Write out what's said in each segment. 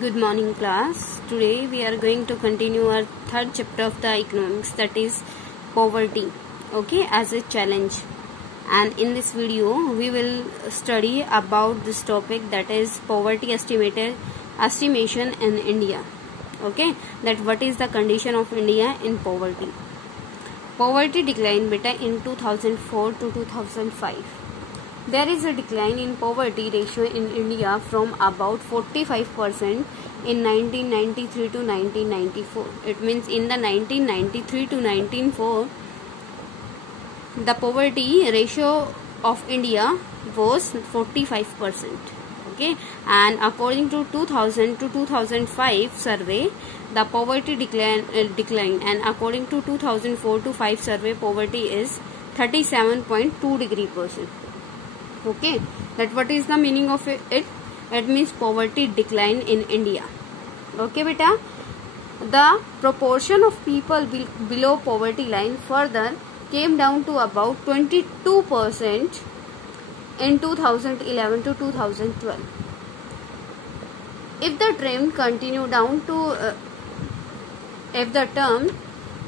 Good morning class. Today we are going to continue our third chapter of the economics, that is poverty, as a challenge. And in this video we will study about this topic, that is poverty estimation in India. That what is the condition of India in poverty. Poverty declined in 2004 to 2005. There is a decline in poverty ratio in India from about 45% in 1993 to 1994. It means in the 1993 to 1994, the poverty ratio of India was 45%. And according to 2000 to 2005 survey, the poverty declined, and according to 2004 to 5 survey, poverty is 37.2%. That what is the meaning of it? It means poverty decline in India. Beta. The proportion of people below poverty line further came down to about 22% in 2011 to 2012. If the trend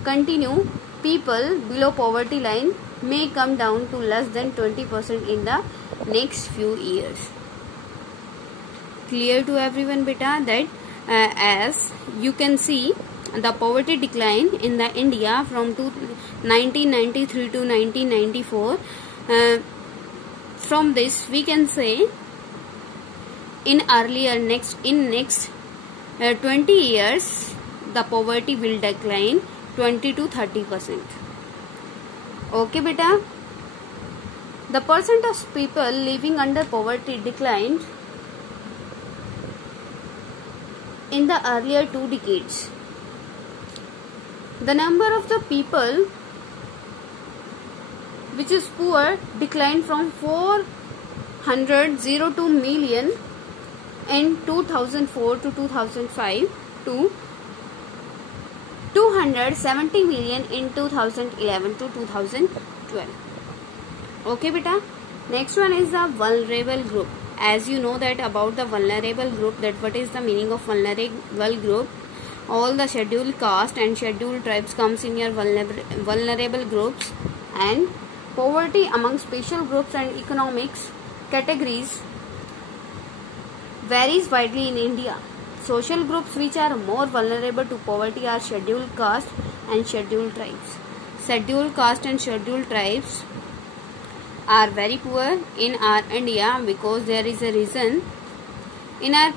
continue people below poverty line may come down to less than 20% in the next few years. Clear to everyone, beta, that as you can see, the poverty decline in the India from 1993 to 1994. From this we can say in next 20 years the poverty will decline 20 to 30%. Beta. The percent of people living under poverty declined in the earlier 2 decades. The number of the people which is poor declined from 402 million in 2004 to 2005 to 270 million in 2011 to 2012. Beta. Next one is the vulnerable group. As you know that about the vulnerable group, that what is the meaning of vulnerable group? All the scheduled caste and scheduled tribes comes in your vulnerable groups, and poverty among special groups and economics categories varies widely in India. Social groups which are more vulnerable to poverty are scheduled caste and scheduled tribes. Scheduled caste and scheduled tribes are very poor in our India because there is a reason. In our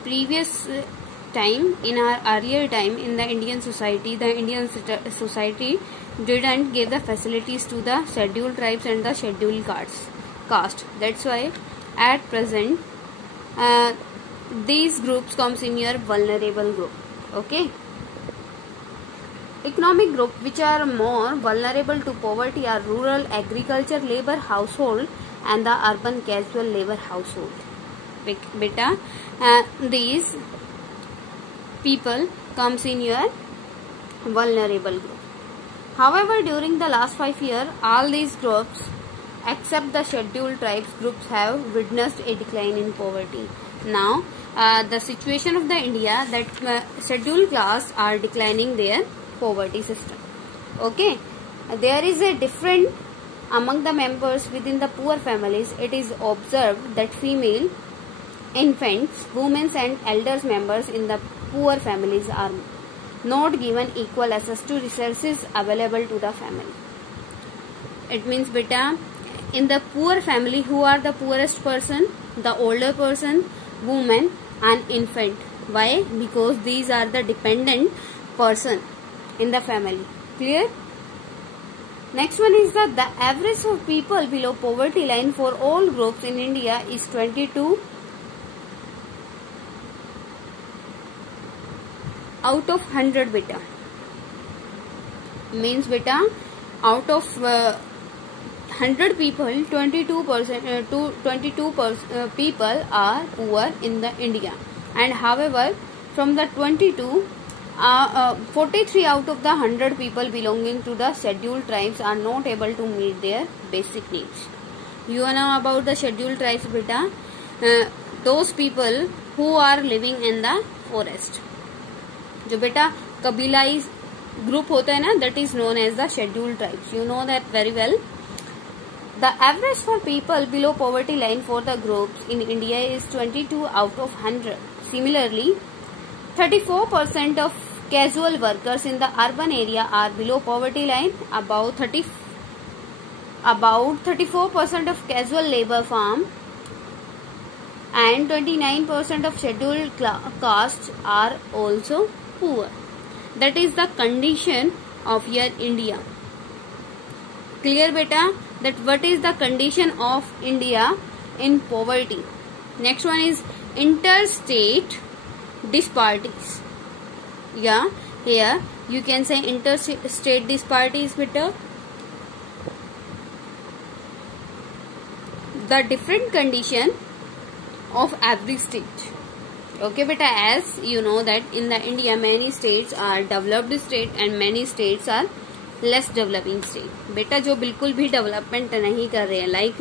earlier time in the Indian society, didn't give the facilities to the scheduled tribes and the scheduled caste. That's why at present these groups comes in your vulnerable group. Economic group which are more vulnerable to poverty are rural agriculture labor household and the urban casual labor household. Beta, these people comes in your vulnerable group. However, during the last 5 years, all these groups except the scheduled tribes groups have witnessed a decline in poverty. Now, the situation of the India, that scheduled class are declining their poverty system. There is a difference among the members within the poor families. It is observed that female, infants, women and elders members in the poor families are not given equal access to resources available to the family. It means, beta, in the poor family, who are the poorest person? The older person, woman and infant. Why? Because these are the dependent person in the family. Clear? Next one is that the average of people below poverty line for all groups in India is 22 out of 100, beta. Means, beta, out of 100 people, 22 people are poor in the India. And however, from the 22, 43 out of the 100 people belonging to the scheduled tribes are not able to meet their basic needs. You know about the scheduled tribes, beta. those people who are living in the forest. जो बेटा कबीलाई group होता है ना, that is known as the scheduled tribes. You know that very well. The average for people below poverty line for the groups in India is 22 out of 100. Similarly, 34% of casual workers in the urban area are below poverty line. About 34% of casual labor farm and 29% of scheduled castes are also poor. That is the condition of your India. Clear beta? That what is the condition of India in poverty. Next one is interstate disparities. Yeah, here you can say interstate disparities beta. The different condition of every state. Okay beta, as you know that in the India many states are developed state and many states are less developing state. बेटा जो बिल्कुल भी development नहीं कर रहे हैं like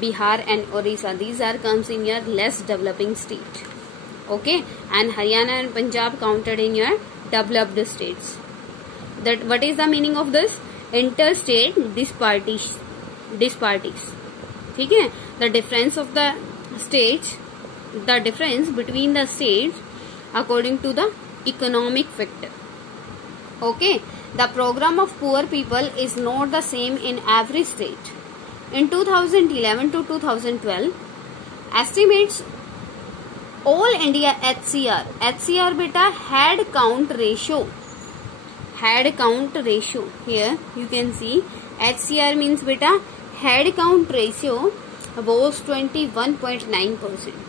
Bihar and Odisha, these are comes in your less developing state. Okay, and Haryana and Punjab counted in your developed states. That what is the meaning of this? Inter state disparities. ठीक है, the difference of the states, the difference between the states according to the economic factor. Okay, the program of poor people is not the same in every state. In 2011 to 2012, estimates all India HCR beta head count ratio. Here you can see HCR means beta head count ratio was 21.9%.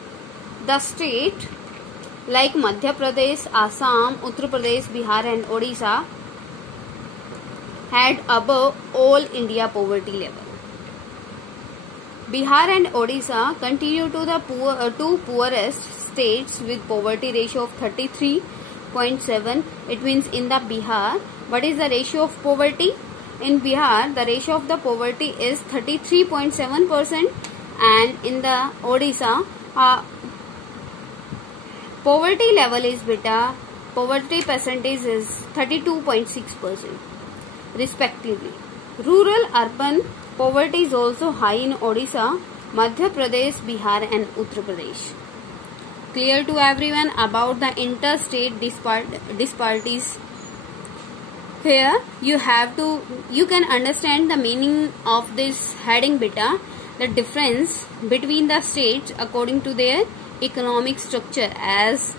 The state like Madhya Pradesh, Assam, Uttar Pradesh, Bihar and Odisha had above all India poverty level. Bihar and Odisha continue to the two poorest states with poverty ratio of 33.7. It means in the Bihar, what is the ratio of poverty? In Bihar, the ratio of the poverty is 33.7% and in the Odisha, poverty level is beta, poverty percentage is 32.6% respectively. Rural urban poverty is also high in Odisha, Madhya Pradesh, Bihar and Uttar Pradesh. Clear to everyone about the interstate disparities. Here you can understand the meaning of this heading beta, the difference between the states according to their economic structure. As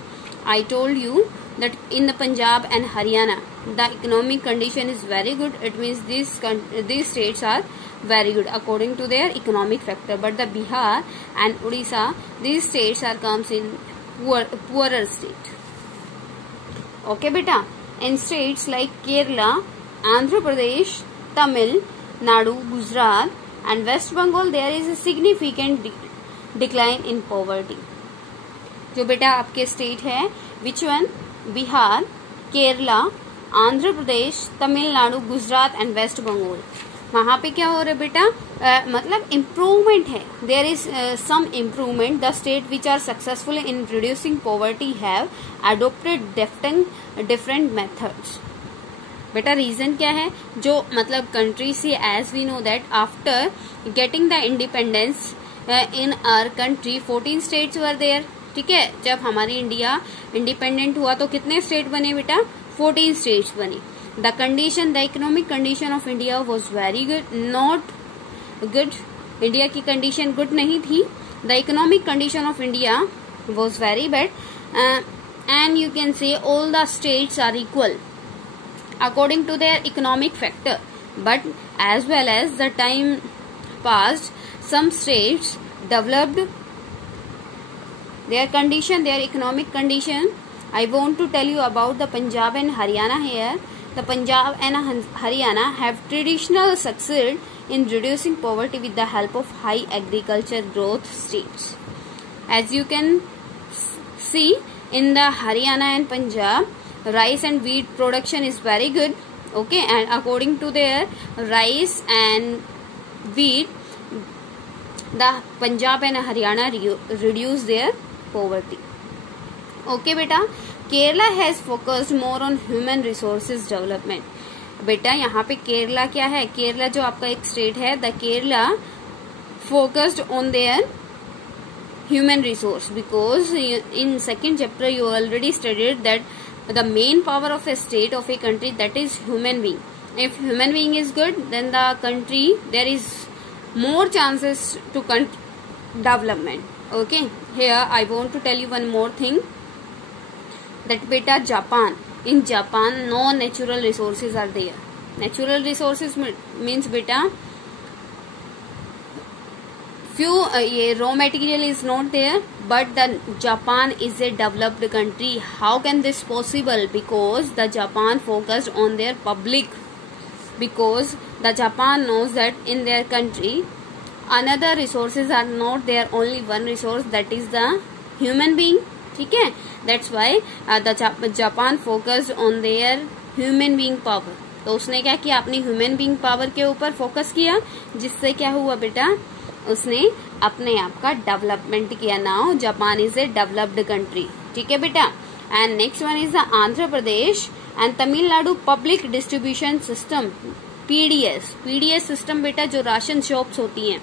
I told you that in the Punjab and Haryana the economic condition is very good. It means these states are very good according to their economic factor. But the Bihar and Odisha, these states are comes in poorer state. Okay beta, in states like Kerala, Andhra Pradesh, Tamil Nadu, Gujarat and West Bengal there is a significant decline in poverty. जो बेटा आपके state है which one? Bihar, Kerala, Andhra Pradesh, Tamil Nadu, Gujarat and West Bengal. वहां पे क्या हो रहा है बेटा? मतलब इम्प्रूवमेंट है. There is some improvement. The state which are successful in reducing poverty have adopted different methods. बेटा रीजन क्या है? जो मतलब कंट्री से as we know that after getting the independence in our country 14 states were there. ठीक है, जब हमारी इंडिया इंडिपेंडेंट हुआ तो कितने स्टेट बने बेटा? 14 स्टेट्स बने. The condition, the economic condition of India was very good, not good. India की कंडीशन गुड नहीं थी. The economic condition of India was very bad and you can say all the states are equal according to their economic factor. But as well as the time passed, some states developed their condition, their economic condition. I want to tell you about the Punjab and Haryana here. The Punjab and Haryana have traditionally succeeded in reducing poverty with the help of high agriculture growth states. As you can see in the Haryana and Punjab, rice and wheat production is very good. Okay, and according to their rice and wheat, the Punjab and Haryana reduce their poverty. Okay बेटा, Kerala has focused more on human resources development. बेटा यहाँ पे केरला क्या है, केरला जो आपका एक state है, the Kerala focused on their human resource, because in second chapter you already studied that the main power of a state, of a country, that is human being. If human being is good, then the country, there is more chances to development. Okay, here I want to tell you one more thing, that beta Japan, in Japan no natural resources are there. Natural resources means beta few raw material is not there, but the Japan is a developed country. How can this possible? Because the Japan focused on their public, because the Japan knows that in their country another resources are not there, only one resource, that is the human being. ठीक है, that's why the Japan focused on their human being power. तो उसने क्या किया, अपनी human being power के ऊपर focus किया, जिससे क्या हुआ बेटा, उसने अपने आप का डेवलपमेंट किया. Now Japan is a developed country. ठीक है बेटा. And next one is the Andhra Pradesh and Tamil Nadu public distribution system, PDS. PDS system बेटा जो राशन शॉप्स होती हैं,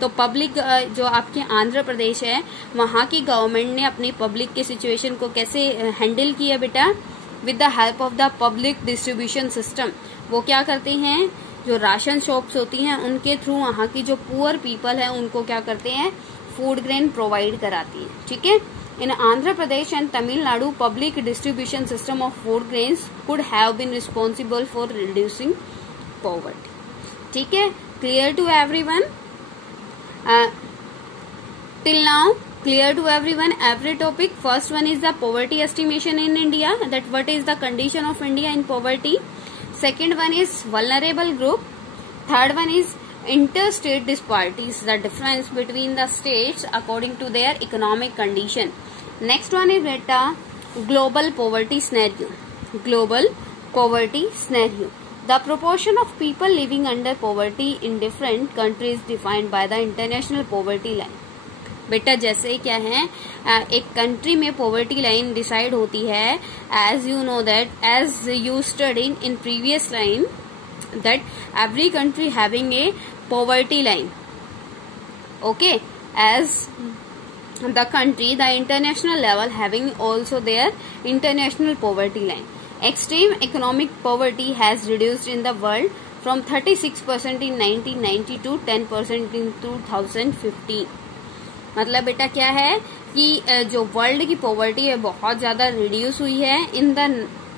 तो पब्लिक जो आपके आंध्र प्रदेश है, वहां की गवर्नमेंट ने अपनी पब्लिक के सिचुएशन को कैसे हैंडल किया बेटा, with the help of the public distribution system. वो क्या करते हैं, जो राशन शॉप्स होती हैं उनके थ्रू वहाँ की जो पुअर पीपल है उनको क्या करते हैं, फूड ग्रेन प्रोवाइड कराती है. ठीक है. In Andhra Pradesh and Tamil Nadu public distribution system of food grains could have been responsible for reducing poverty. ठीक है. Clear to everyone? Till now clear to everyone every topic. First one is the poverty estimation in India, that what is the condition of India in poverty. Second one is vulnerable group. Third one is interstate disparities, the difference between the states according to their economic condition. Next one is beta global poverty scenario. Global poverty scenario, the proportion of people living under poverty in different countries defined by the international poverty line. बेटा जैसे क्या है, एक country में poverty line decide होती है, as you know that, as you studied in previous line, that every country having a poverty line. Okay, as the country the international level having also their international poverty line. Extreme economic poverty has reduced in the world from 36% in 1990 to 10% in 2015. मतलब बेटा क्या है कि जो world की poverty है बहुत ज्यादा रिड्यूस हुई है. In the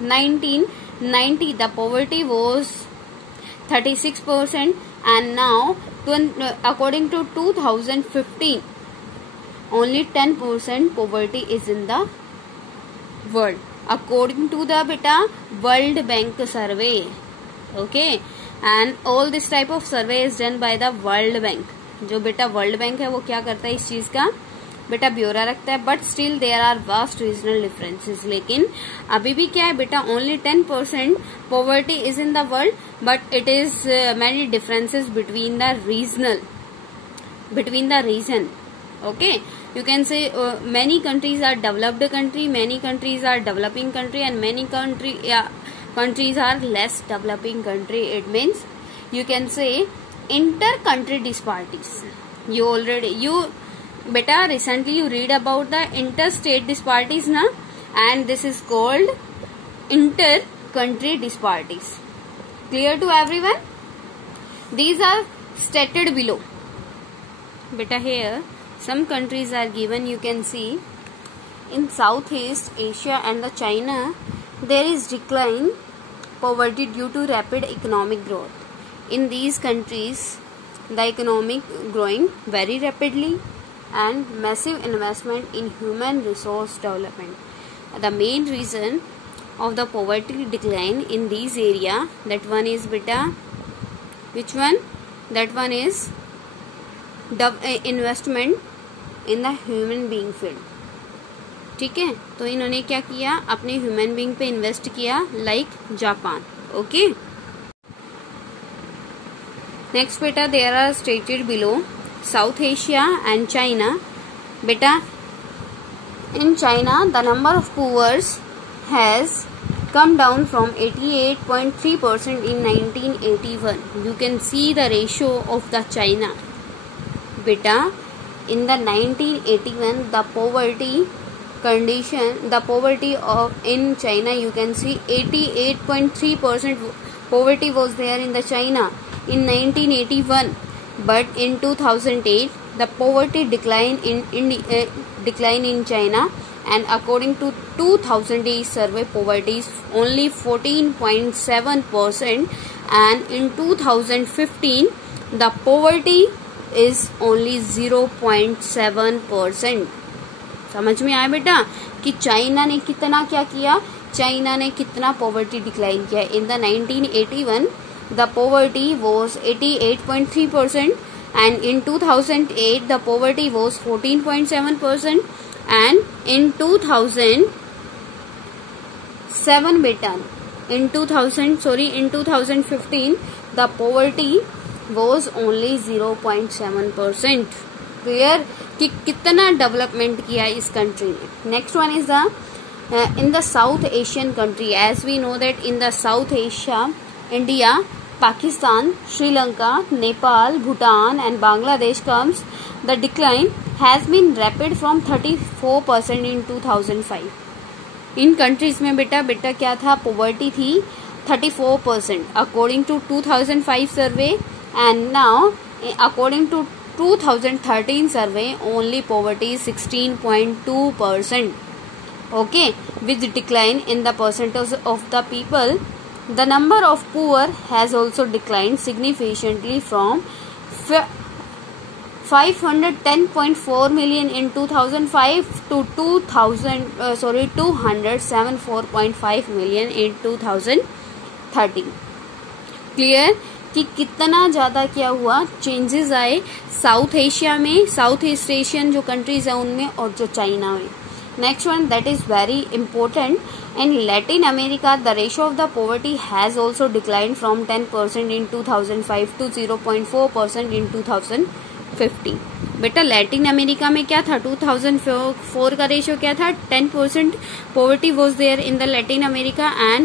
1990 the poverty was 36% and now according to 2015 only 10% poverty is in the world, according to the बेटा World Bank survey. Okay, and all this type of survey is done by the World Bank. जो बेटा World bank है वो क्या करता है, इस चीज का बेटा ब्यौरा रखता है. But still there are vast regional differences. लेकिन अभी भी क्या है बेटा, only 10% poverty is in the world, but it is many differences between the region. Okay, you can say many countries are developed country, many countries are developing country, and many countries are less developing country. It means you can say inter-country disparities. You beta recently you read about the interstate disparities na, and this is called inter-country disparities. Clear to everyone? These are stated below. Beta here some countries are given. You can see in Southeast Asia and the China there is decline poverty due to rapid economic growth. In these countries the economic growing very rapidly and massive investment in human resource development. The main reason of the poverty decline in these area, that one is beta, which one? That one is investment in the human being field. ठीक है, तो इन्होंने क्या किया, अपने human being पे invest किया, like Japan. Okay, next बेटा there are stated below South Asia and China. बेटा In China, the number of poor has come down from 88.3% in 1981. You can see the ratio of the China. Beta, in the 1981, the poverty condition, the poverty of in China, you can see 88.3% poverty was there in the China in 1981. But in 2008, the poverty decline in China, and according to 2008 survey, poverty is only 14.7%, and in 2015 the poverty is only 0.7%. समझ में आया बेटा कि China ने कितना क्या किया, China ने कितना पॉवर्टी डिक्लाइन किया. In the 1981 the poverty was 88.3%, and in 2008 the poverty was 14.7%, and in 2007 beta, in 2015 the poverty was only 0.7%. Clear कि कितना डेवलपमेंट किया इस कंट्री ने. Next one is the in the South Asian country. As we know that in the South Asia, India, Pakistan, Sri Lanka, Nepal, Bhutan and Bangladesh comes, the decline has been rapid from 34% in 2005. इन countries में बेटा क्या था, poverty थी 34% according to 2005 survey, and now according to 2013 survey, only poverty is 16.2%. Okay, with decline in the percentage of the people, the number of poor has also declined significantly from 510.4 million in 2005 to 207.5 million in 2013. Clear कि कितना ज़्यादा क्या हुआ, changes आए South Asia में, South East Asian जो countries है उनमें, और जो चाइना में. Next one that is very important, in Latin America the ratio of the poverty has also decline from 10% in 2005 to 0.4% इन 2015. बेटा लैटिन अमेरिका में क्या था, 2004 का रेशियो क्या था, 10% poverty was there in the Latin America, and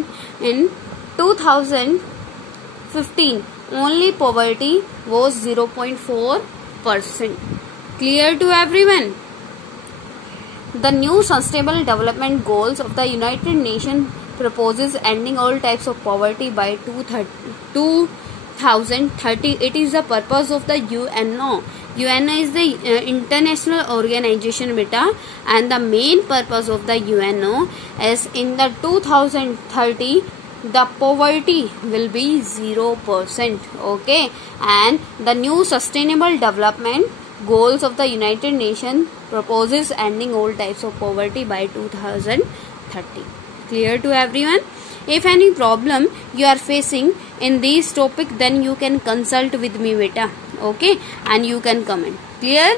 in 2015 only poverty was 0.4%. Clear to everyone? The new Sustainable Development Goals of the United Nations proposes ending all types of poverty by 2030. It is the purpose of the UNO. UNO is the international organization beta, and the main purpose of the UNO is in the 2030 the poverty will be 0%. Okay, and the new Sustainable Development Goals of the United Nations proposes ending all types of poverty by 2030. Clear to everyone? If any problem you are facing in this topic, then you can consult with me beta. Okay, and you can comment. Clear?